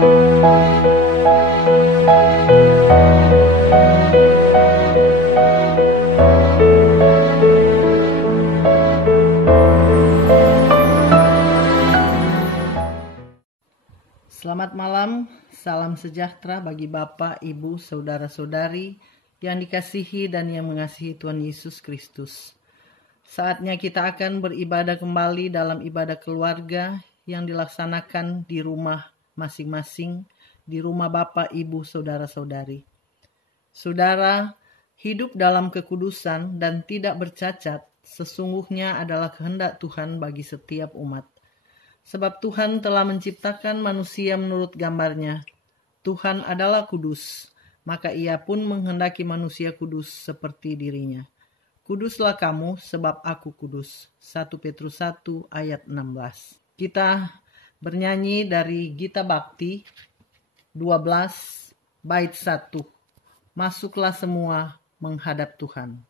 Selamat malam, salam sejahtera bagi Bapak, Ibu, Saudara-saudari yang dikasihi dan yang mengasihi Tuhan Yesus Kristus. Saatnya kita akan beribadah kembali dalam ibadah keluarga yang dilaksanakan di rumah masing-masing, di rumah Bapak, Ibu, Saudara-saudari. Saudara, hidup dalam kekudusan dan tidak bercacat sesungguhnya adalah kehendak Tuhan bagi setiap umat. Sebab Tuhan telah menciptakan manusia menurut gambar-Nya. Tuhan adalah kudus, maka Ia pun menghendaki manusia kudus seperti dirinya. Kuduslah kamu sebab aku kudus. 1 Petrus 1 ayat 16. Kita bernyanyi dari Gita Bakti 12 bait 1. Masuklah semua menghadap Tuhan.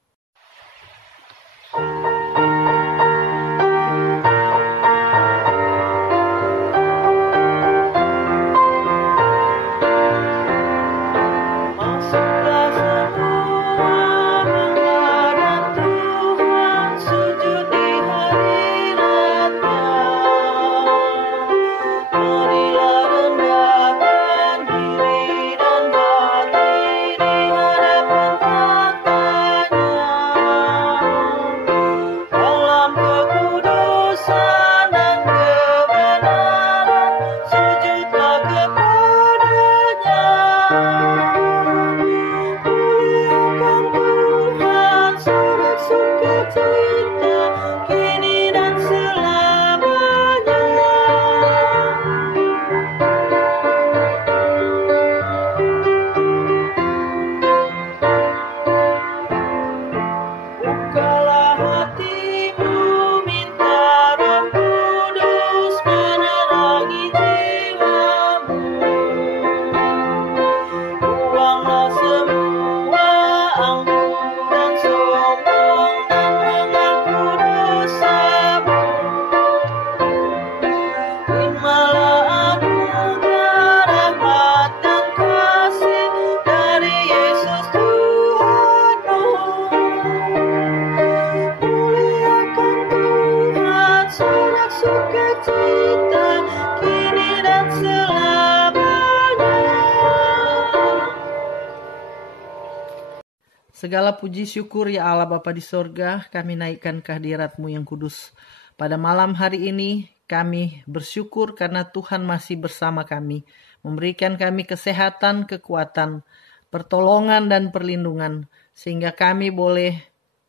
Segala puji syukur ya Allah Bapa di sorga, kami naikkan kehadirat-Mu yang kudus. Pada malam hari ini kami bersyukur karena Tuhan masih bersama kami, memberikan kami kesehatan, kekuatan, pertolongan dan perlindungan, sehingga kami boleh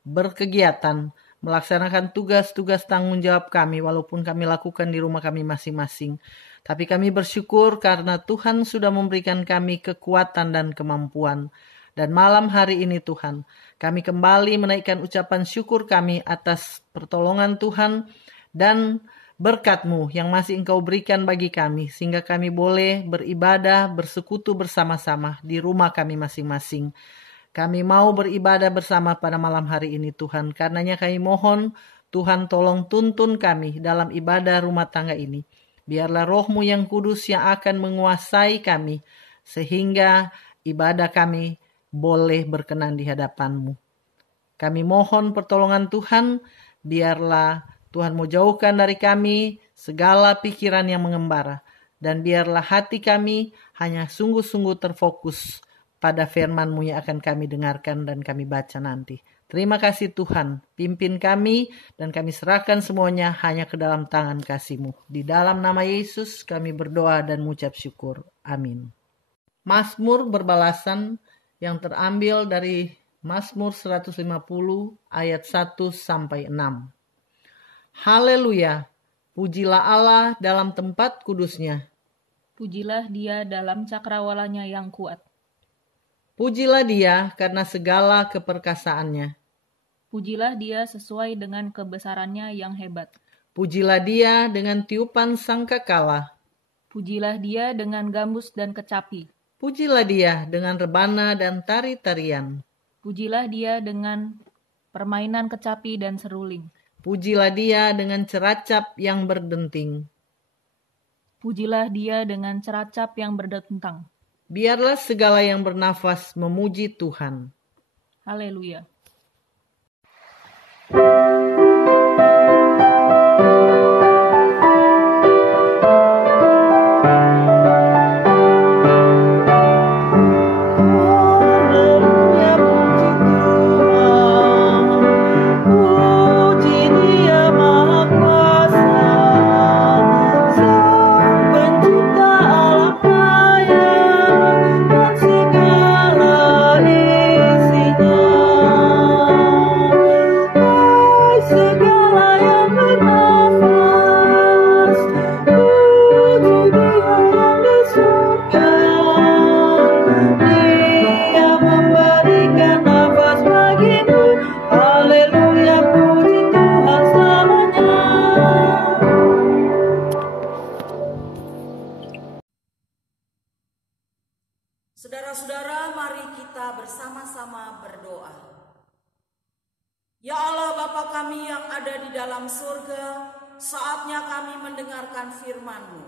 berkegiatan, melaksanakan tugas-tugas tanggung jawab kami walaupun kami lakukan di rumah kami masing-masing. Tapi kami bersyukur karena Tuhan sudah memberikan kami kekuatan dan kemampuan. Dan malam hari ini Tuhan, kami kembali menaikkan ucapan syukur kami atas pertolongan Tuhan dan berkat-Mu yang masih Engkau berikan bagi kami, sehingga kami boleh beribadah, bersekutu bersama-sama di rumah kami masing-masing. Kami mau beribadah bersama pada malam hari ini Tuhan, karenanya kami mohon Tuhan tolong tuntun kami dalam ibadah rumah tangga ini. Biarlah Roh-Mu yang kudus yang akan menguasai kami, sehingga ibadah kami boleh berkenan di hadapan-Mu. Kami mohon pertolongan Tuhan, biarlah Tuhan mau jauhkan dari kami segala pikiran yang mengembara, dan biarlah hati kami hanya sungguh-sungguh terfokus pada firman-Mu yang akan kami dengarkan dan kami baca nanti. Terima kasih Tuhan, pimpin kami dan kami serahkan semuanya hanya ke dalam tangan kasih-Mu. Di dalam nama Yesus kami berdoa dan mengucap syukur. Amin. Mazmur berbalasan yang terambil dari Mazmur 150 ayat 1 sampai 6. Haleluya, pujilah Allah dalam tempat kudus-Nya. Pujilah Dia dalam cakrawalanya yang kuat. Pujilah Dia karena segala keperkasaannya. Pujilah Dia sesuai dengan kebesarannya yang hebat. Pujilah Dia dengan tiupan sangkakala. Pujilah Dia dengan gambus dan kecapi. Pujilah Dia dengan rebana dan tari-tarian. Pujilah Dia dengan permainan kecapi dan seruling. Pujilah Dia dengan ceracap yang berdenting. Pujilah dia dengan ceracap yang berdentang. Biarlah segala yang bernafas memuji Tuhan. Haleluya. Haleluya, puji Tuhan. Puji Dia Maha Kuasa, Sang Pencipta alam raya dan segala isinya. Hai segala yang bernafas, puji Dia yang di surga. Dia memberikan nafas bagimu. Haleluya, puji Tuhan selamanya. Saudara-saudara, mari kita bersama-sama berdoa. Ya Allah Bapa kami yang ada di dalam surga, saatnya kami mendengarkan firman-Mu.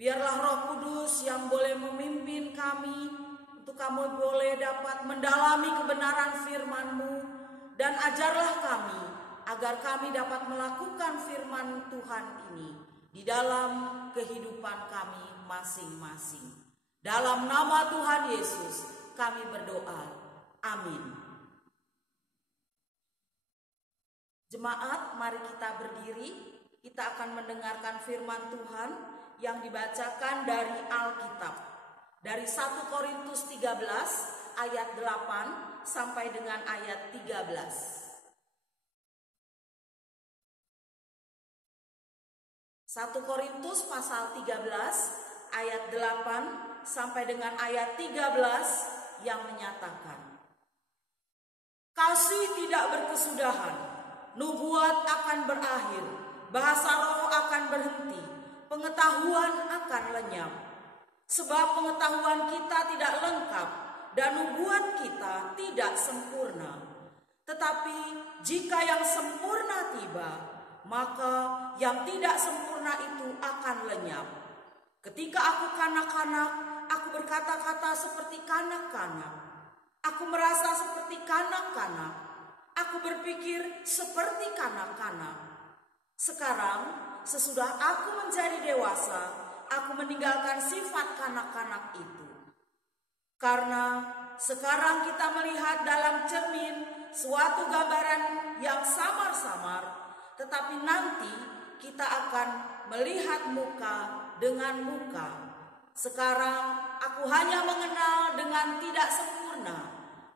Biarlah Roh Kudus yang boleh memimpin kami, untuk kami boleh dapat mendalami kebenaran firman-Mu, dan ajarlah kami agar kami dapat melakukan firman Tuhan ini di dalam kehidupan kami masing-masing. Dalam nama Tuhan Yesus kami berdoa. Amin. Jemaat, mari kita berdiri. Kita akan mendengarkan firman Tuhan yang dibacakan dari Alkitab. Dari 1 Korintus 13 ayat 8 sampai dengan ayat 13. 1 Korintus pasal 13 ayat 8 sampai dengan ayat 13 yang menyatakan, kasih tidak berkesudahan, nubuat akan berakhir, bahasa roh akan berhenti, pengetahuan akan lenyap. Sebab pengetahuan kita tidak lengkap dan nubuat kita tidak sempurna. Tetapi jika yang sempurna tiba, maka yang tidak sempurna itu akan lenyap. Ketika aku kanak-kanak, aku berkata-kata seperti kanak-kanak. Aku merasa seperti kanak-kanak. Aku berpikir seperti kanak-kanak. Sekarang, sesudah aku menjadi dewasa, aku meninggalkan sifat kanak-kanak itu. Karena sekarang kita melihat dalam cermin suatu gambaran yang samar-samar, tetapi nanti kita akan melihat muka dengan muka. Sekarang aku hanya mengenal dengan tidak sempurna,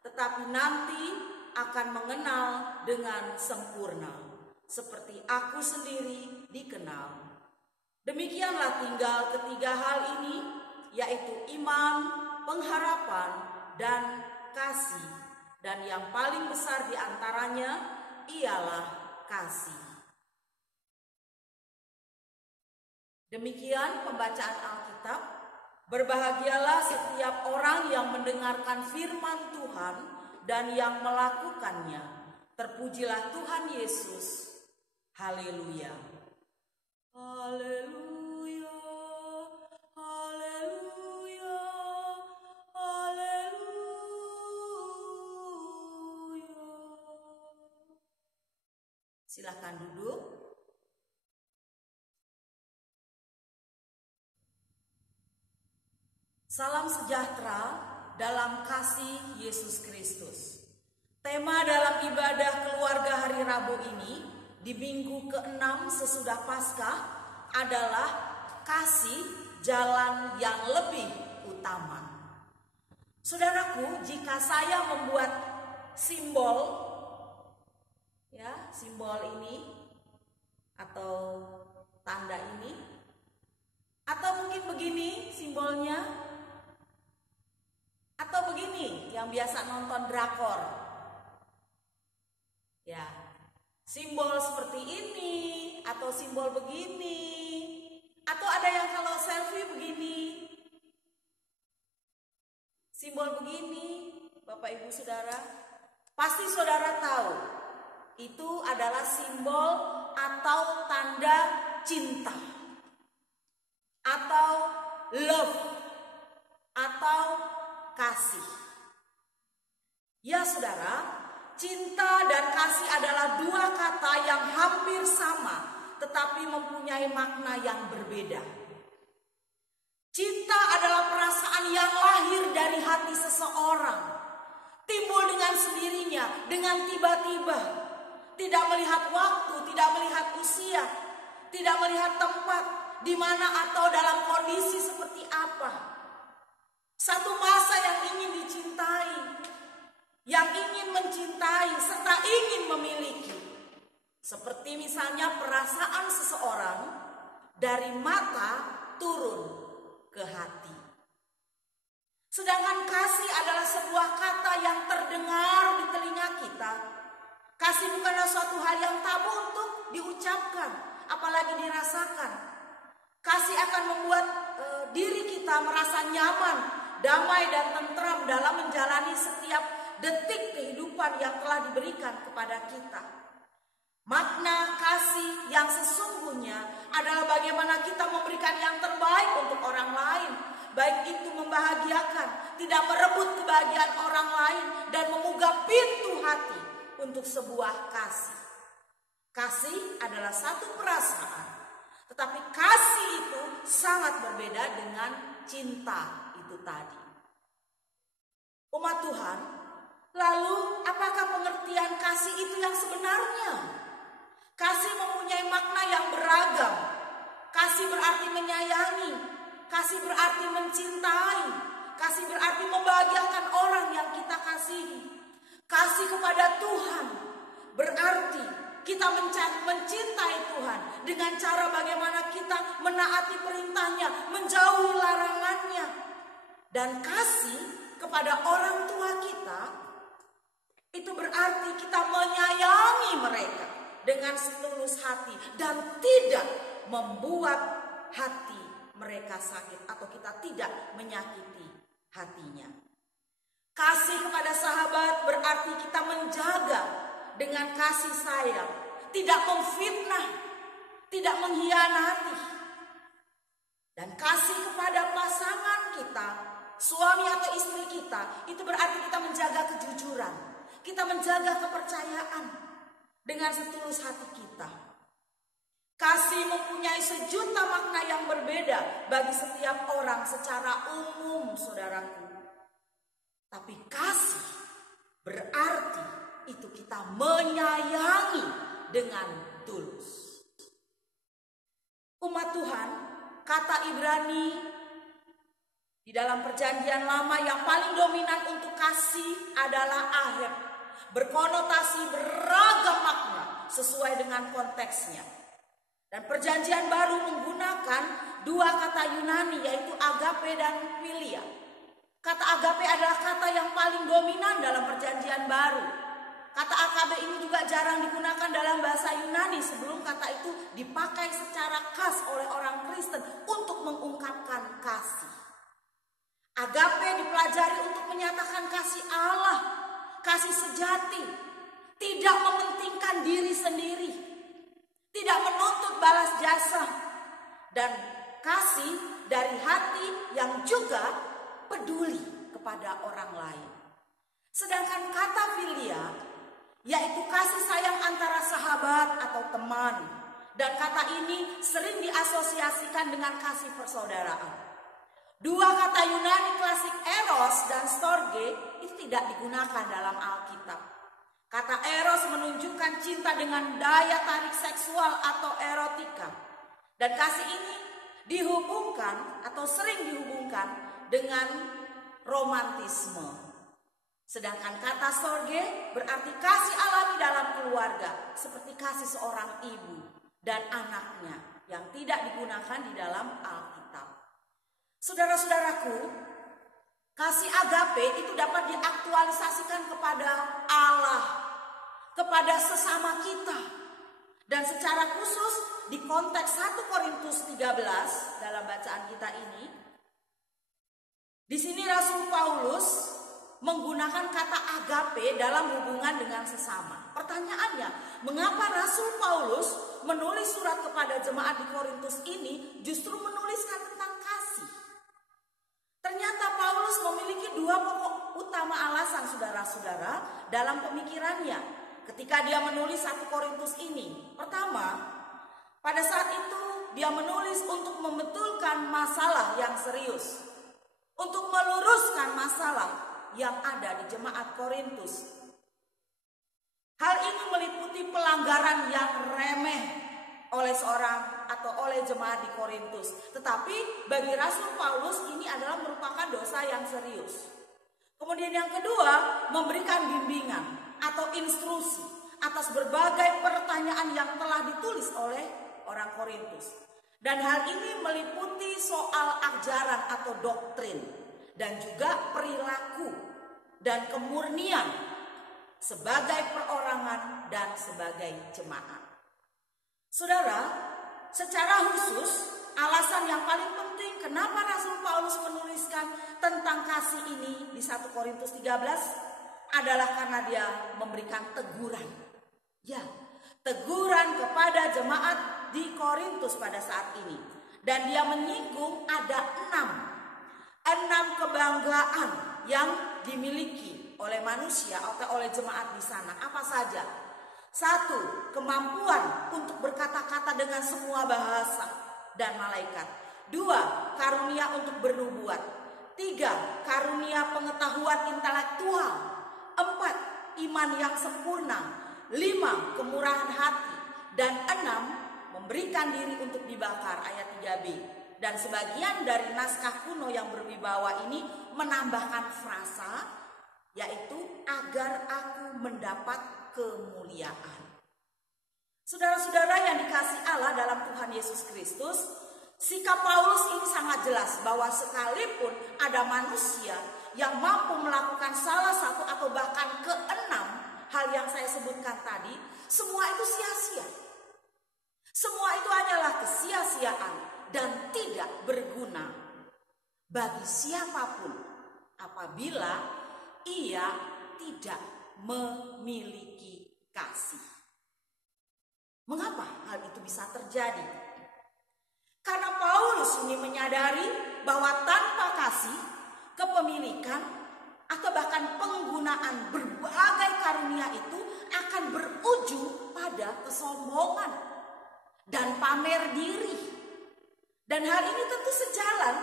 tetapi nanti akan mengenal dengan sempurna, seperti aku sendiri dikenal. Demikianlah tinggal ketiga hal ini, yaitu iman, pengharapan, dan kasih. Dan yang paling besar di antaranya ialah kasih. Demikian pembacaan Alkitab. Berbahagialah setiap orang yang mendengarkan firman Tuhan dan yang melakukannya. Terpujilah Tuhan Yesus. Haleluya. Haleluya. Haleluya. Haleluya. Silakan duduk. Salam sejahtera dalam kasih Yesus Kristus. Tema dalam ibadah keluarga hari Rabu ini di minggu ke-6 sesudah Paskah adalah kasih jalan yang lebih utama. Saudaraku, jika saya membuat simbol ini atau tanda ini, atau mungkin begini simbolnya, atau begini yang biasa nonton drakor. Ya, simbol seperti ini atau simbol begini, atau ada yang kalau selfie begini. Simbol begini, Bapak Ibu Saudara, pasti saudara tahu itu adalah simbol atau tanda cinta. love atau kasih. Ya saudara, cinta dan kasih adalah dua kata yang hampir sama tetapi mempunyai makna yang berbeda. Cinta adalah perasaan yang lahir dari hati seseorang, timbul dengan sendirinya, dengan tiba-tiba, tidak melihat waktu, tidak melihat usia, tidak melihat tempat, di mana atau dalam kondisi seperti apa. Satu masa yang ingin dicintai, yang ingin mencintai, serta ingin memiliki. Seperti misalnya perasaan seseorang dari mata turun ke hati. Sedangkan kasih adalah sebuah kata yang terdengar di telinga kita. Kasih bukanlah suatu hal yang tabu untuk diucapkan, apalagi dirasakan. Kasih akan membuat diri kita merasa nyaman, damai dan tentram dalam menjalani setiap detik kehidupan yang telah diberikan kepada kita. Makna kasih yang sesungguhnya adalah bagaimana kita memberikan yang terbaik untuk orang lain, baik itu membahagiakan, tidak merebut kebahagiaan orang lain, dan membuka pintu hati untuk sebuah kasih. Kasih adalah satu perasaan, tetapi kasih itu sangat berbeda dengan cinta itu tadi. Umat Tuhan, lalu apakah pengertian kasih itu yang sebenarnya? Kasih mempunyai makna yang beragam. Kasih berarti menyayangi, kasih berarti mencintai, kasih berarti membahagiakan orang yang kita kasihi. Kasih kepada Tuhan berarti kita mencintai Tuhan dengan cara bagaimana kita menaati perintahnya, menjauhi larangannya. Dan kasih kepada orang tua kita itu berarti kita menyayangi mereka dengan setulus hati dan tidak membuat hati mereka sakit atau kita tidak menyakiti hatinya. Kasih kepada sahabat berarti kita menjaga dengan kasih sayang, tidak memfitnah, tidak mengkhianati. Dan kasih kepada pasangan kita, suami atau istri kita, itu berarti kita menjaga kejujuran, kita menjaga kepercayaan dengan setulus hati kita. Kasih mempunyai sejuta makna yang berbeda bagi setiap orang secara umum, saudaraku. Tapi kasih berarti itu kita menyayangi dengan tulus. Umat Tuhan, kata Ibrani di dalam Perjanjian Lama yang paling dominan untuk kasih adalah aheb, berkonotasi beragam makna sesuai dengan konteksnya. Dan Perjanjian Baru menggunakan dua kata Yunani, yaitu agape dan philia. Kata agape adalah kata yang paling dominan dalam Perjanjian Baru. Kata agape ini juga jarang digunakan dalam bahasa Yunani sebelum kata itu dipakai secara khas oleh orang Kristen untuk mengungkapkan kasih. Agape dipelajari untuk menyatakan kasih Allah, kasih sejati, tidak mementingkan diri sendiri, tidak menuntut balas jasa, dan kasih dari hati yang juga peduli kepada orang lain. Sedangkan kata philia, yaitu kasih sayang antara sahabat atau teman, dan kata ini sering diasosiasikan dengan kasih persaudaraan. Dua kata Yunani klasik eros dan storge itu tidak digunakan dalam Alkitab. Kata eros menunjukkan cinta dengan daya tarik seksual atau erotika. Dan kasih ini dihubungkan atau sering dihubungkan dengan romantisme. Sedangkan kata storge berarti kasih alami dalam keluarga, seperti kasih seorang ibu dan anaknya yang tidak digunakan di dalam Alkitab. Saudara-saudaraku, kasih agape itu dapat diaktualisasikan kepada Allah, kepada sesama kita. Dan secara khusus di konteks 1 Korintus 13 dalam bacaan kita ini, di sini Rasul Paulus menggunakan kata agape dalam hubungan dengan sesama. Pertanyaannya, mengapa Rasul Paulus menulis surat kepada jemaat di Korintus ini justru menuliskan tentang kasih? utama alasan saudara-saudara dalam pemikirannya ketika dia menulis 1 Korintus ini. Pertama, pada saat itu dia menulis untuk membetulkan masalah yang serius, untuk meluruskan masalah yang ada di jemaat Korintus. Hal ini meliputi pelanggaran yang remeh oleh seorang atau oleh jemaat di Korintus. Tetapi bagi Rasul Paulus ini adalah merupakan dosa yang serius. Kemudian yang kedua, memberikan bimbingan atau instruksi atas berbagai pertanyaan yang telah ditulis oleh orang Korintus. Dan hal ini meliputi soal ajaran atau doktrin dan juga perilaku dan kemurnian sebagai perorangan dan sebagai jemaat. Saudara, secara khusus alasan yang paling penting kenapa Rasul Paulus menuliskan tentang kasih ini di 1 Korintus 13 adalah karena dia memberikan teguran. Ya, teguran kepada jemaat di Korintus pada saat ini. Dan dia menyinggung ada 6 kebanggaan yang dimiliki oleh manusia atau oleh jemaat di sana. Apa saja? 1, kemampuan untuk berkata-kata dengan semua bahasa dan malaikat. 2, karunia untuk bernubuat. 3, karunia pengetahuan intelektual. 4, iman yang sempurna. 5, kemurahan hati. Dan 6, memberikan diri untuk dibakar, ayat 3b. Dan sebagian dari naskah kuno yang berwibawa ini menambahkan frasa, yaitu agar aku mendapat kemuliaan. Saudara-saudara yang dikasihi Allah dalam Tuhan Yesus Kristus, sikap Paulus ini sangat jelas bahwa sekalipun ada manusia yang mampu melakukan salah satu atau bahkan ke-6 hal yang saya sebutkan tadi, semua itu sia-sia. Semua itu hanyalah kesia-siaan dan tidak berguna bagi siapapun apabila ia tidak memiliki kasih. Mengapa hal itu bisa terjadi? Karena Paulus ini menyadari bahwa tanpa kasih, kepemilikan atau bahkan penggunaan berbagai karunia itu akan berujung pada kesombongan dan pamer diri. Dan hal ini tentu sejalan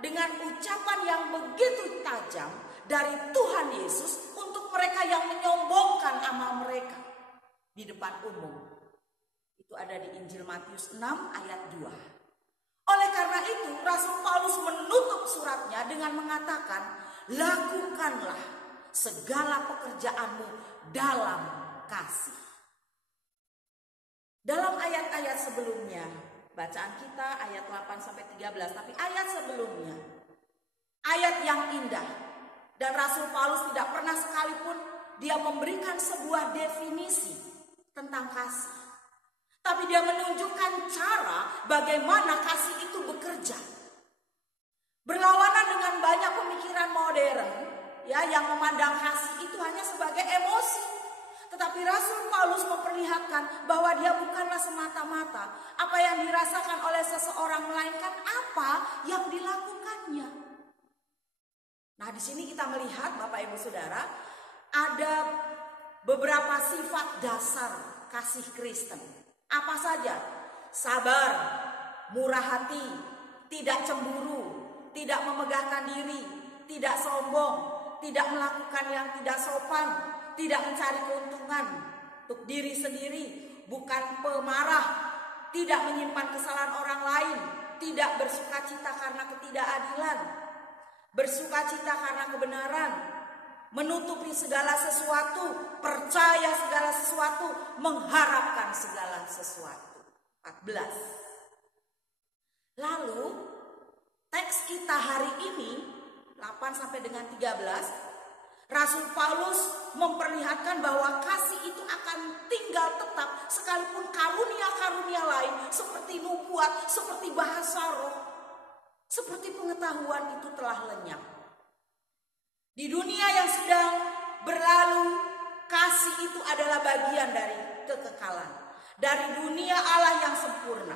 dengan ucapan yang begitu tajam dari Tuhan Yesus untuk mereka yang menyombongkan amal mereka di depan umum. Itu ada di Injil Matius 6 ayat 2. Oleh karena itu, Rasul Paulus menutup suratnya dengan mengatakan, lakukanlah segala pekerjaanmu dalam kasih. Dalam ayat-ayat sebelumnya, bacaan kita ayat 8-13, tapi ayat sebelumnya, ayat yang indah. Dan Rasul Paulus tidak pernah sekalipun dia memberikan sebuah definisi tentang kasih. Tapi dia menunjukkan cara bagaimana kasih itu bekerja. Berlawanan dengan banyak pemikiran modern ya yang memandang kasih itu hanya sebagai emosi. Tetapi Rasul Paulus memperlihatkan bahwa dia bukanlah semata-mata apa yang dirasakan oleh seseorang, melainkan apa yang dilakukannya. Nah, di sini kita melihat Bapak Ibu Saudara, ada beberapa sifat dasar kasih Kristen. Apa saja? Sabar, murah hati, tidak cemburu, tidak memegahkan diri, tidak sombong, tidak melakukan yang tidak sopan, tidak mencari keuntungan untuk diri sendiri, bukan pemarah, tidak menyimpan kesalahan orang lain, tidak bersukacita karena ketidakadilan, bersukacita karena kebenaran, menutupi segala sesuatu, percaya segala sesuatu, mengharapkan segala sesuatu. 14. Lalu teks kita hari ini 8 sampai dengan 13, Rasul Paulus memperlihatkan bahwa kasih itu akan tinggal tetap sekalipun karunia-karunia lain seperti nubuat, seperti bahasa roh, seperti pengetahuan itu telah lenyap. Di dunia yang sedang berlalu, kasih itu adalah bagian dari kekekalan, dari dunia Allah yang sempurna.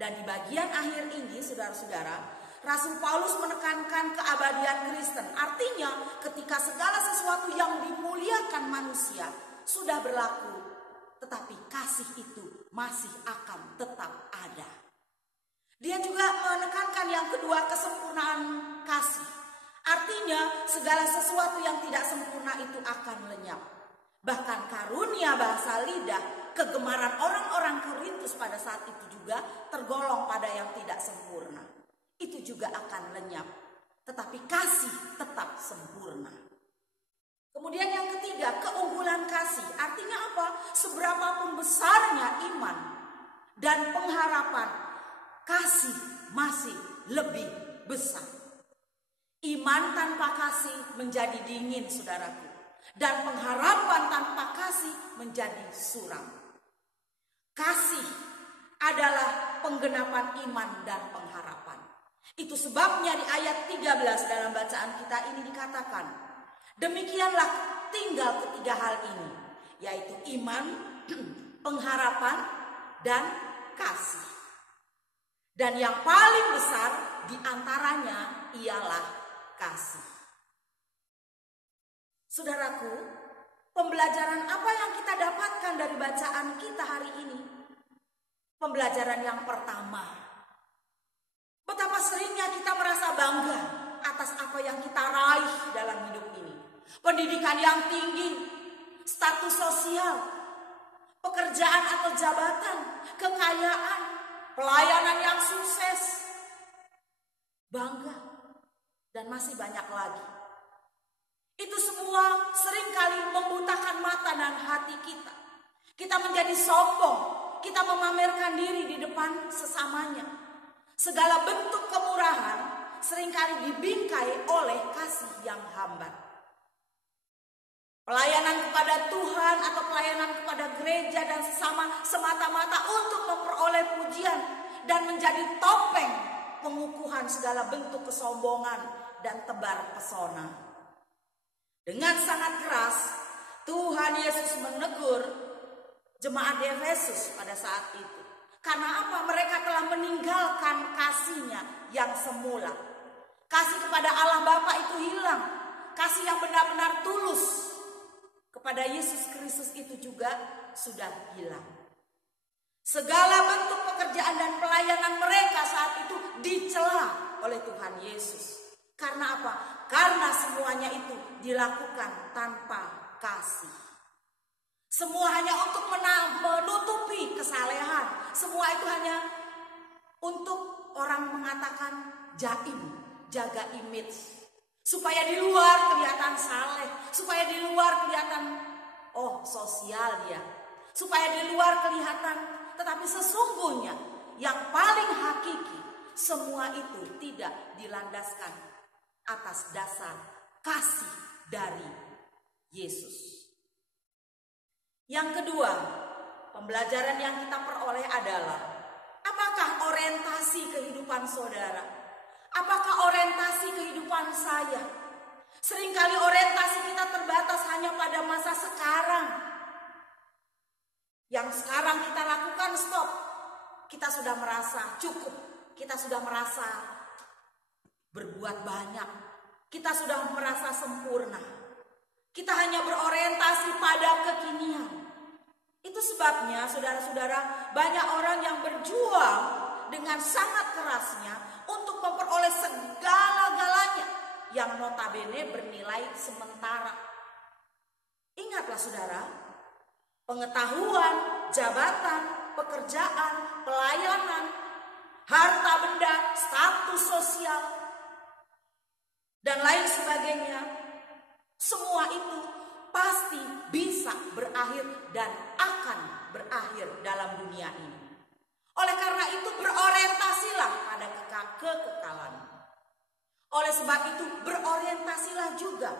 Dan di bagian akhir ini, saudara-saudara, Rasul Paulus menekankan keabadian Kristen. Artinya ketika segala sesuatu yang dimuliakan manusia sudah berlaku, tetapi kasih itu masih akan tetap ada. Dia juga menekankan yang kedua, kesempurnaan kasih. Artinya segala sesuatu yang tidak sempurna itu akan lenyap. Bahkan karunia bahasa lidah, kegemaran orang-orang Korintus pada saat itu juga tergolong pada yang tidak sempurna. Itu juga akan lenyap. Tetapi kasih tetap sempurna. Kemudian yang ketiga, keunggulan kasih. Artinya apa? Seberapapun besarnya iman dan pengharapan, kasih masih lebih besar. Iman tanpa kasih menjadi dingin, saudaraku. Dan pengharapan tanpa kasih menjadi suram. Kasih adalah penggenapan iman dan pengharapan. Itu sebabnya di ayat 13 dalam bacaan kita ini dikatakan, demikianlah tinggal ketiga hal ini, yaitu iman, pengharapan, dan kasih. Dan yang paling besar di antaranya ialah kasih. Saudaraku, pembelajaran apa yang kita dapatkan dari bacaan kita hari ini? Pembelajaran yang pertama, betapa seringnya kita merasa bangga atas apa yang kita raih dalam hidup ini. Pendidikan yang tinggi, status sosial, pekerjaan atau jabatan, kekayaan, pelayanan yang sukses, bangga, dan masih banyak lagi. Itu semua seringkali membutakan mata dan hati kita. Kita menjadi sombong, kita memamerkan diri di depan sesamanya. Segala bentuk kemurahan seringkali dibingkai oleh kasih yang hambat. Pelayanan kepada Tuhan atau pelayanan kepada gereja dan sesama semata-mata untuk memperoleh pujian dan menjadi topeng pengukuhan segala bentuk kesombongan dan tebar pesona. Dengan sangat keras Tuhan Yesus menegur jemaat di Efesus pada saat itu. Karena apa? Mereka telah meninggalkan kasihnya yang semula. Kasih kepada Allah Bapa itu hilang. Kasih yang benar-benar tulus kepada Yesus Kristus itu juga sudah hilang. Segala bentuk pekerjaan dan pelayanan mereka saat itu dicela oleh Tuhan Yesus. Karena apa? Karena semuanya itu dilakukan tanpa kasih. Semua hanya untuk menutupi kesalehan. Semua itu hanya untuk orang mengatakan jaim, jaga image. Supaya di luar kelihatan saleh. Supaya di luar kelihatan, oh sosial dia. Supaya di luar kelihatan. Tetapi sesungguhnya yang paling hakiki, semua itu tidak dilandaskan atas dasar kasih dari Yesus. Yang kedua, pembelajaran yang kita peroleh adalah, apakah orientasi kehidupan saudara? Apakah orientasi kehidupan saya? Seringkali orientasi kita terbatas hanya pada masa sekarang. Yang sekarang kita lakukan stop. Kita sudah merasa cukup. Kita sudah merasa berbuat banyak. Kita sudah merasa sempurna. Kita hanya berorientasi pada kekinian. Itu sebabnya saudara-saudara, banyak orang yang berjuang dengan sangat kerasnya untuk memperoleh segala-galanya yang notabene bernilai sementara. Ingatlah saudara, pengetahuan, jabatan, pekerjaan, pelayanan, harta benda, status sosial, dan lain sebagainya, semua itu pasti bisa berakhir dan akan berakhir dalam dunia ini. Oleh karena itu berorientasilah pada kekekalan. Oleh sebab itu berorientasilah juga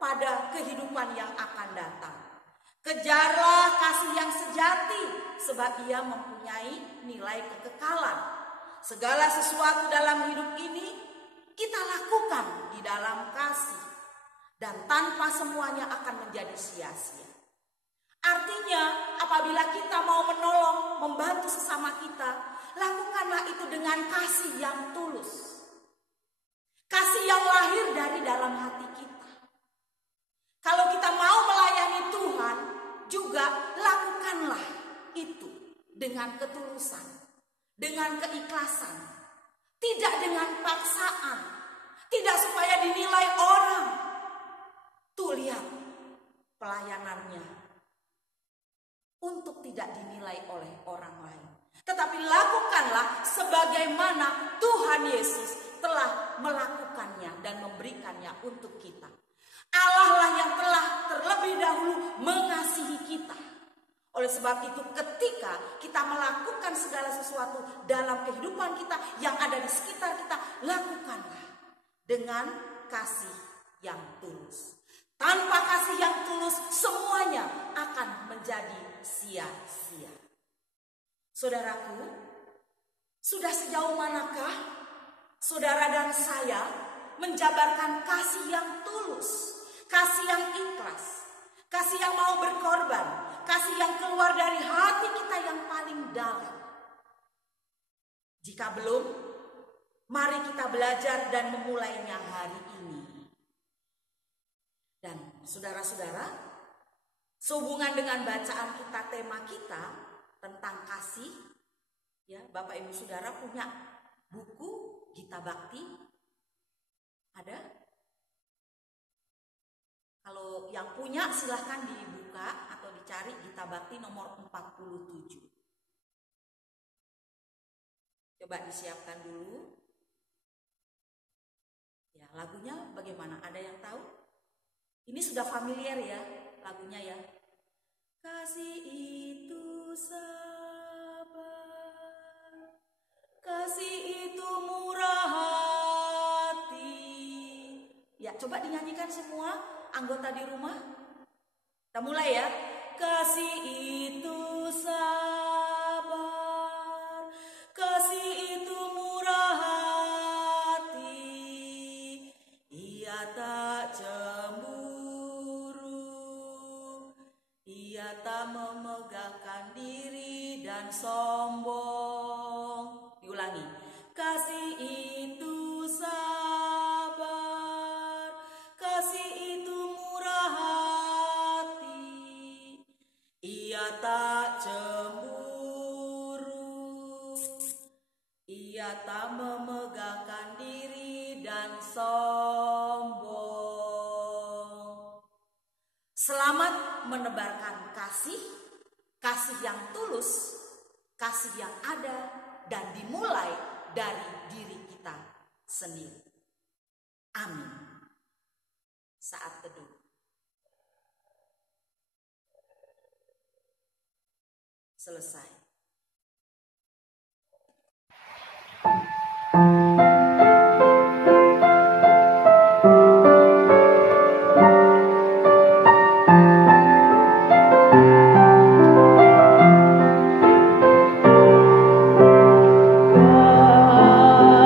pada kehidupan yang akan datang. Kejarlah kasih yang sejati sebab ia mempunyai nilai kekekalan. Segala sesuatu dalam hidup ini kita lakukan di dalam kasih. Dan tanpa semuanya akan menjadi sia-sia. Artinya apabila kita mau menolong, membantu sesama kita, lakukanlah itu dengan kasih yang tulus. dalam hati kita. Kalau kita mau melayani Tuhan, juga lakukanlah itu dengan ketulusan, dengan keikhlasan, tidak dengan paksaan, tidak supaya dinilai orang. Tuh lihat pelayanannya, untuk tidak dinilai oleh orang lain. Tetapi lakukanlah sebagaimana Tuhan Yesus telah melakukannya dan memberikannya untuk kita. Allah lah yang telah terlebih dahulu mengasihi kita. Oleh sebab itu ketika kita melakukan segala sesuatu dalam kehidupan kita yang ada di sekitar kita, lakukanlah dengan kasih yang tulus. Tanpa kasih yang tulus, semuanya akan menjadi sia-sia. Saudaraku, sudah sejauh manakah saudara dan saya menjabarkan kasih yang tulus, kasih yang ikhlas, kasih yang mau berkorban, kasih yang keluar dari hati kita yang paling dalam? Jika belum, mari kita belajar dan memulainya hari ini. Dan saudara-saudara, sehubungan dengan bacaan kita, tema kita tentang kasih, ya, Bapak Ibu Saudara punya buku Gita Bakti? Ada? Kalau yang punya silahkan dibuka atau dicari Gita Bakti nomor 47. Coba disiapkan dulu. Ya, lagunya bagaimana? Ada yang tahu? Ini sudah familiar ya lagunya ya. Kasih itu sabar, kasih itu murah hati. Ya, coba dinyanyikan semua anggota di rumah. Kita mulai ya. Kasih itu sabar, kasih itu murah hati, ia tak cemburu, ia tak memegahkan diri dan sombong. Diulangi. Kasih itu sabar, kasih itu murah hati, ia tak cemburu, ia tak memegahkan diri dan sombong. Selamat menebarkan kasih, kasih yang tulus, kasih yang ada dan dimulai dari diri kita sendiri. Amin. Saat teduh. Selesai.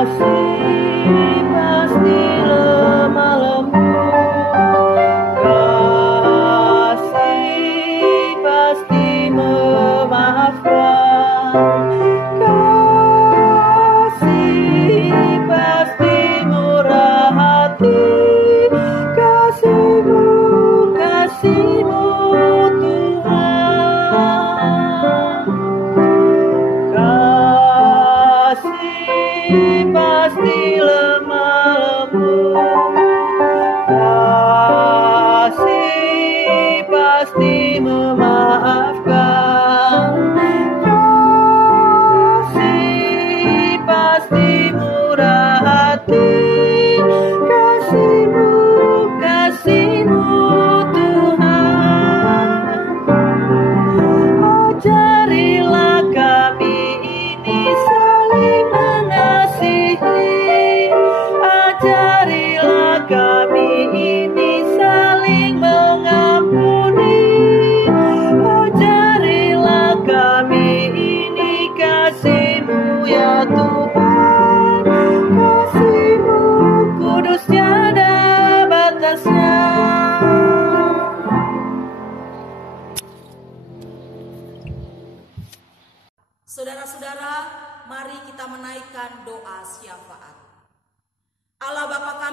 Kasih pasti lemah lembut, kasih pasti memaafkan.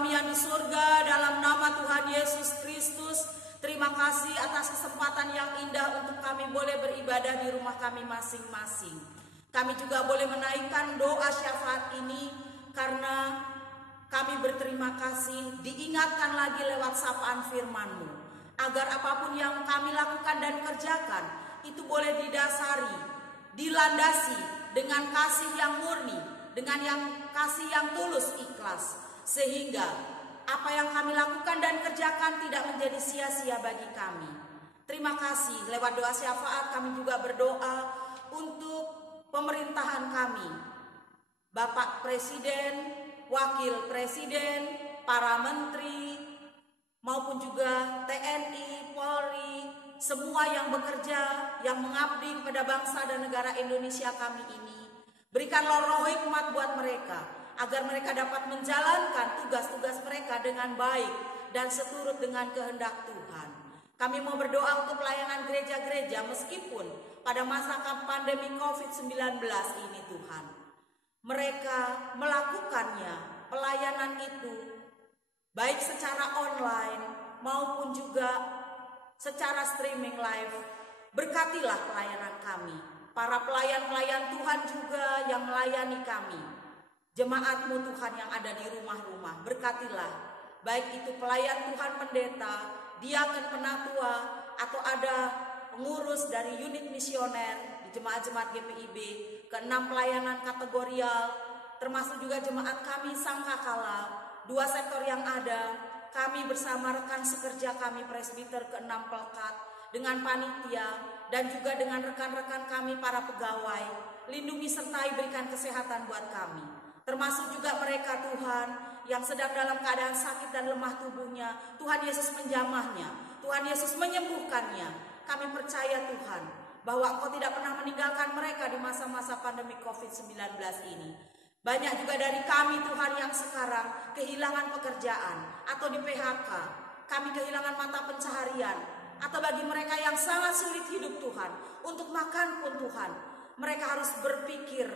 kami yang di surga, dalam nama Tuhan Yesus Kristus, terima kasih atas kesempatan yang indah untuk kami boleh beribadah di rumah kami masing-masing. Kami juga boleh menaikkan doa syafaat ini karena kami berterima kasih diingatkan lagi lewat sapaan firman-Mu, agar apapun yang kami lakukan dan kerjakan itu boleh didasari, dilandasi dengan kasih yang murni, dengan yang kasih yang tulus ikhlas, sehingga apa yang kami lakukan dan kerjakan tidak menjadi sia-sia bagi kami. Terima kasih, lewat doa syafaat kami juga berdoa untuk pemerintahan kami, Bapak Presiden, Wakil Presiden, para menteri, maupun juga TNI, Polri, semua yang bekerja, yang mengabdi kepada bangsa dan negara Indonesia kami ini. Berikanlah roh hikmat buat mereka, agar mereka dapat menjalankan tugas-tugas mereka dengan baik dan seturut dengan kehendak Tuhan. Kami mau berdoa untuk pelayanan gereja-gereja meskipun pada masa pandemi COVID-19 ini Tuhan. Mereka melakukannya, pelayanan itu, baik secara online maupun juga secara streaming live. Berkatilah pelayanan kami, para pelayan-pelayan Tuhan juga yang melayani kami. Jemaat-Mu Tuhan yang ada di rumah-rumah, berkatilah, baik itu pelayan Tuhan pendeta, diaken penatua, atau ada pengurus dari unit misioner di jemaat-jemaat GPIB, ke-6 pelayanan kategorial, termasuk juga jemaat kami Sangkakala, 2 sektor yang ada, kami bersama rekan sekerja kami presbiter ke-6 Pelkat, dengan panitia, dan juga dengan rekan-rekan kami para pegawai, lindungi sertai berikan kesehatan buat kami. Termasuk juga mereka Tuhan yang sedang dalam keadaan sakit dan lemah tubuhnya, Tuhan Yesus menjamahnya, Tuhan Yesus menyembuhkannya. Kami percaya Tuhan bahwa Engkau tidak pernah meninggalkan mereka di masa-masa pandemi COVID-19 ini. Banyak juga dari kami Tuhan yang sekarang kehilangan pekerjaan atau di PHK, kami kehilangan mata pencaharian, atau bagi mereka yang sangat sulit hidup Tuhan, untuk makan pun Tuhan, mereka harus berpikir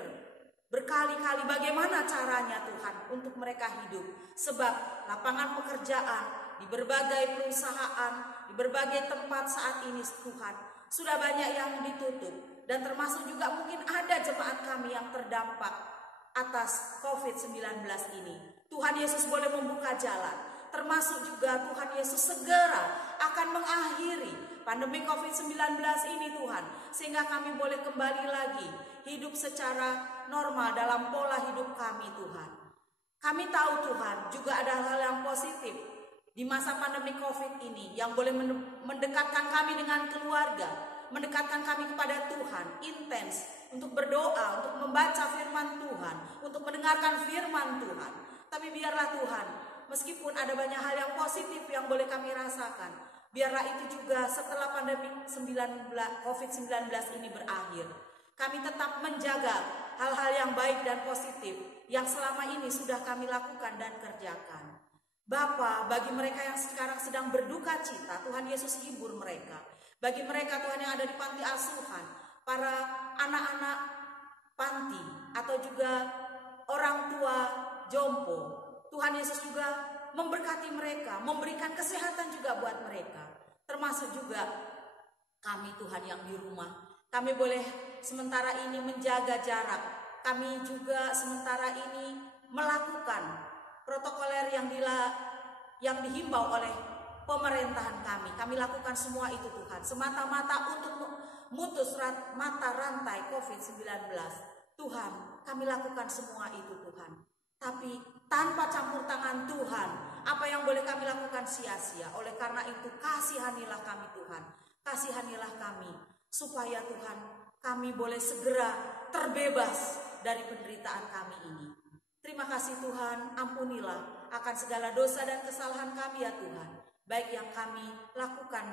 berkali-kali bagaimana caranya Tuhan untuk mereka hidup. Sebab lapangan pekerjaan di berbagai perusahaan, di berbagai tempat saat ini Tuhan, sudah banyak yang ditutup. Dan termasuk juga mungkin ada jemaat kami yang terdampak atas COVID-19 ini. Tuhan Yesus boleh membuka jalan. Termasuk juga Tuhan Yesus segera akan mengakhiri pandemi COVID-19 ini Tuhan. Sehingga kami boleh kembali lagi hidup secara normal dalam pola hidup kami Tuhan. Kami tahu Tuhan juga ada hal yang positif di masa pandemi COVID ini yang boleh mendekatkan kami dengan keluarga, mendekatkan kami kepada Tuhan, intens untuk berdoa, untuk membaca firman Tuhan, untuk mendengarkan firman Tuhan. Tapi biarlah Tuhan, meskipun ada banyak hal yang positif yang boleh kami rasakan, biarlah itu juga setelah pandemi COVID-19 ini berakhir, kami tetap menjaga hal-hal yang baik dan positif yang selama ini sudah kami lakukan dan kerjakan. Bapa, bagi mereka yang sekarang sedang berduka cita, Tuhan Yesus hibur mereka. Bagi mereka Tuhan yang ada di panti asuhan, para anak-anak panti, atau juga orang tua jompo, Tuhan Yesus juga memberkati mereka, memberikan kesehatan juga buat mereka. Termasuk juga kami Tuhan yang di rumah, kami boleh sementara ini menjaga jarak. Kami juga sementara ini melakukan protokoler yang dihimbau oleh pemerintahan kami. Kami lakukan semua itu Tuhan, semata-mata untuk memutus mata rantai COVID-19. Tuhan, kami lakukan semua itu Tuhan. Tapi tanpa campur tangan Tuhan, apa yang boleh kami lakukan sia-sia. Oleh karena itu kasihanilah kami Tuhan, kasihanilah kami, supaya Tuhan kami boleh segera terbebas dari penderitaan kami ini. Terima kasih Tuhan, ampunilah akan segala dosa dan kesalahan kami ya Tuhan, baik yang kami lakukan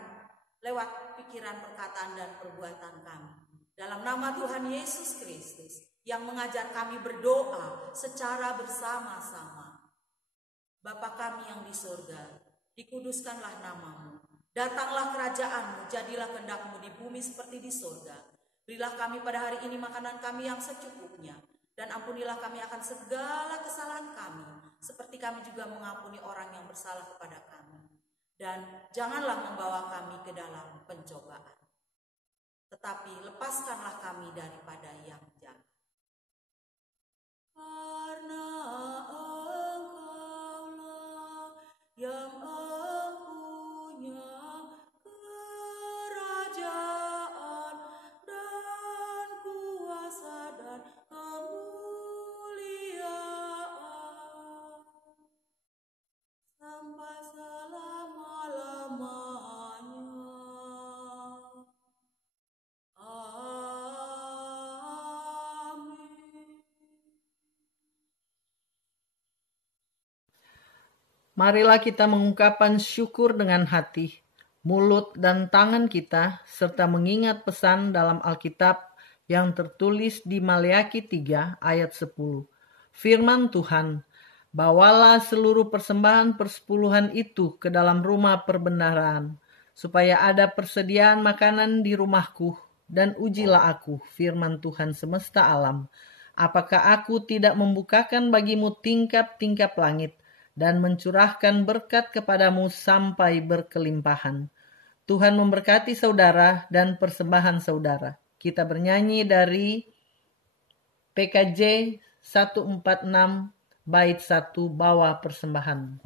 lewat pikiran, perkataan, dan perbuatan kami. Dalam nama Tuhan Yesus Kristus yang mengajar kami berdoa secara bersama-sama. Bapa kami yang di surga, dikuduskanlah namamu. Datanglah kerajaan-Mu, jadilah kehendak-Mu di bumi seperti di surga. Berilah kami pada hari ini makanan kami yang secukupnya, dan ampunilah kami akan segala kesalahan kami, seperti kami juga mengampuni orang yang bersalah kepada kami. Dan janganlah membawa kami ke dalam pencobaan, tetapi lepaskanlah kami daripada yang jahat. Karena Engkaulah yang empunya kerajaan dan kuasa dan kemuliaan sampai selama-lamanya. Amin. Marilah kita mengungkapkan syukur dengan hati, mulut dan tangan kita, serta mengingat pesan dalam Alkitab yang tertulis di Maleakhi 3 ayat 10. Firman Tuhan, bawalah seluruh persembahan persepuluhan itu ke dalam rumah perbendaharaan, supaya ada persediaan makanan di rumahku, dan ujilah aku, firman Tuhan semesta alam. Apakah aku tidak membukakan bagimu tingkap-tingkap langit, dan mencurahkan berkat kepadamu sampai berkelimpahan. Tuhan memberkati saudara dan persembahan saudara. Kita bernyanyi dari PKJ 146 bait 1 bawah persembahan.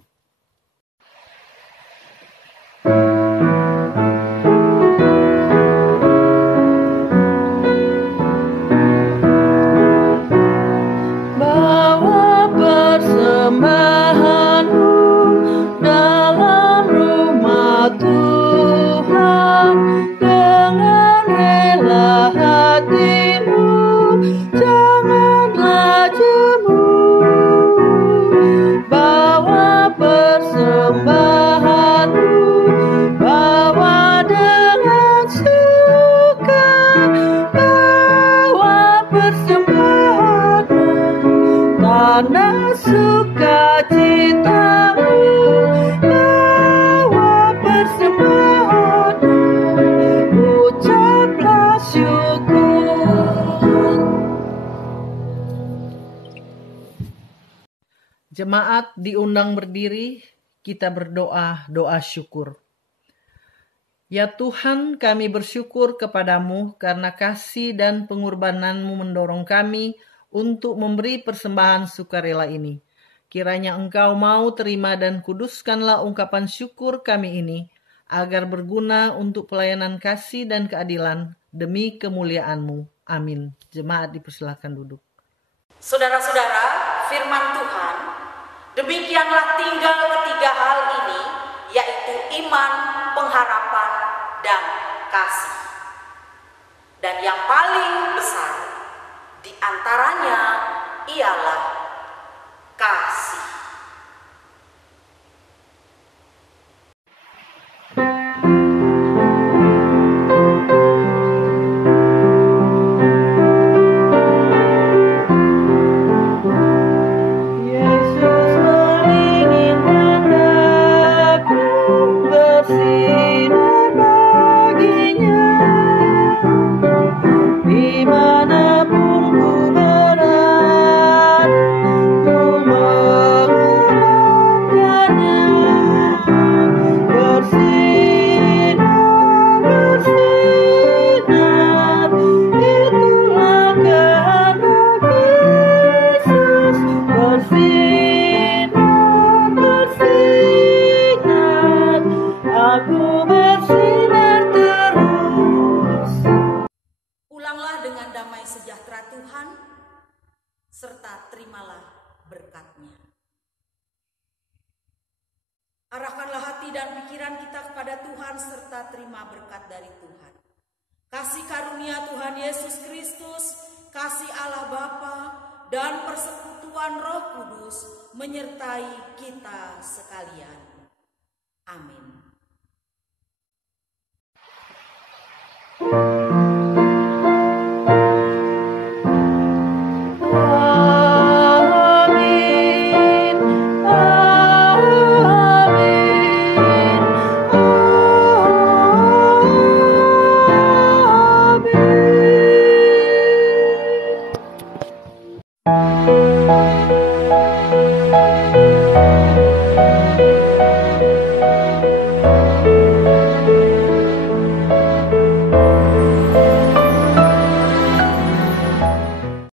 Bawa persembahanmu dalam rumah Tuhan dengan rela hatimu, janganlah jemu. Bawa persembahanmu, bawa dengan suka, bawa persembahanmu, tanda sukacitamu, bawa persembahanmu, ucaplah syukur. Jemaat diundang berdiri, kita berdoa doa syukur. Ya Tuhan, kami bersyukur kepadamu karena kasih dan pengorbananmu mendorong kami untuk memberi persembahan sukarela ini. Kiranya Engkau mau terima dan kuduskanlah ungkapan syukur kami ini, agar berguna untuk pelayanan kasih dan keadilan demi kemuliaan-Mu. Amin. Jemaat dipersilakan duduk. Saudara-saudara, firman Tuhan, demikianlah tinggal ketiga hal ini, yaitu iman, pengharapan, dan kasih. Dan yang paling besar di antaranya ialah kasih. Yesus menginginkan aku bersinar baginya, dimanapun ku berada, ku mengenalkannya. Bersinar, bersinar, itulah kehendak Yesus. Bersinar, bersinar, aku bersinar terus. Pulanglah dengan damai sejahtera Tuhan, serta terimalah berkat-Nya. Arahkanlah hati dan pikiran kita kepada Tuhan, serta terima berkat dari Tuhan. Kasih karunia Tuhan Yesus Kristus, kasih Allah Bapa, dan persekutuan Roh Kudus menyertai kita sekalian. Amin.